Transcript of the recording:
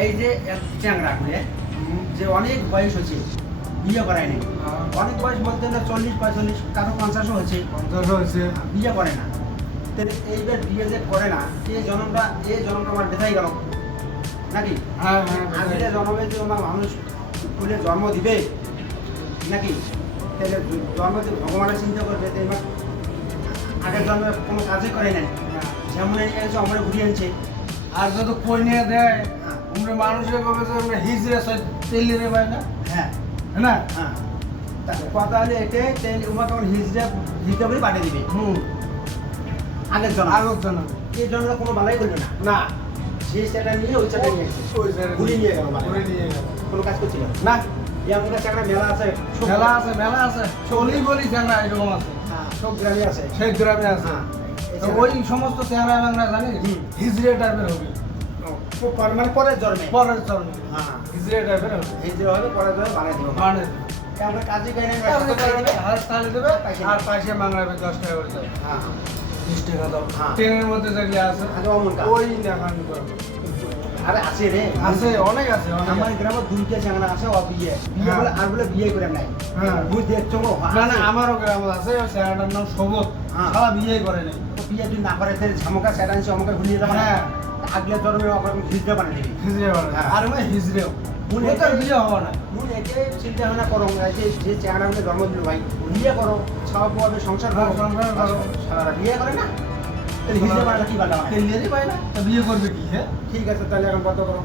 এই যে এক চ্যাংড়া করে যে অনেক বয়স হচ্ছে বিয়ে করায়নি, অনেক বয়স বলতে না 40-45, কারো 50ও হচ্ছে, বিয়ে করে না। তাহলে এইবার বিয়ে যে করে না, এই জন্মটা আমার বেঁধাই গেল নাকি? আগের জন্মে যে আমার মানুষ ফুলে জন্ম দিবে নাকি? তাহলে জন্ম যে ভগবানের চিন্তা করবে, এবার আগের জন্মে কোনো কাজই করে নাই, যেমন নিয়ে গেছে অমরে ঘুরিয়ে আনছে। আর যত কই নিয়ে দেয় আমরা মানুষের কবে যে আমরা হিজড়ে তেলি রে পাই না। হ্যাঁ না হ্যাঁ, কথা হলে এটাই তেল উমা তখন হিজড়া করে পাঠিয়ে দিবে আগের জন্ম। এই জন্মটা কোনো বালাই করবে না, না যে সেটা নিয়ে ওই চাটা নিয়ে আসছে, ঘুরিয়ে নিয়ে গেল, কোনো কাজ করছিল না। আমার কাছে একটা মেলা আছে, মেলা আছে চলি বলি চেংড়া এরকম আছে, সব গ্রামে আছে, সেই গ্রামে আছে। তো ওই সমস্ত চেংড়া আমরা জানি হিজড়ে টাইপের হবে, মানে পরের জন্মে, পরের জন্মে হ্যাঁ হিজড়ে টাইপের হবে, হিজড়া হবে, পরের জন্মে বানিয়ে দেবো। মানে আমরা কাজে গাই না, হাত তালে দেবে আর পাশে বাংলাবে 10 টাকা করে দেবে, হ্যাঁ 20 টাকা দাও। হ্যাঁ। ট্রেনের মধ্যে যেগুলি আছে অমন কাজ ওই দেখান করবে। আরে আছে রে, আছে অনেক আছে আমার গ্রামে 2টা চ্যাংড়া আছে, ও বিয়ে বলে আর বলে বিয়ে করে নাই, বুঝ দেখছো না না আমারও গ্রাম আছে, ওই ছেলেটার নাম সবত, সারা বিয়ে করে নাই। বিয়ে যদি না করে তাহলে ঝামকা সেটা আনছে, আমাকে ঘুরিয়ে যাবে। হ্যাঁ আগলে জন্মে আমার হিজড়া বানিয়ে দিবি, হিজড়ে বানায়, হ্যাঁ। আর ওই হিজড়েও ওটার বিয়ে হওয়া না। মন এটাই চিন্তা ভাবনা করো যে চ্যাংড়াকে জন্ম দিল ভাই, বিয়ে করো, সব পড়বে, সংসার করো, সারা বিয়ে করে না, তাহলে হিজড়া বানালে কি বানা? তেলিয়ারই পায় না, তা বিয়ে করবে কি? হ্যাঁ ঠিক আছে, তাহলে এখন কত করো?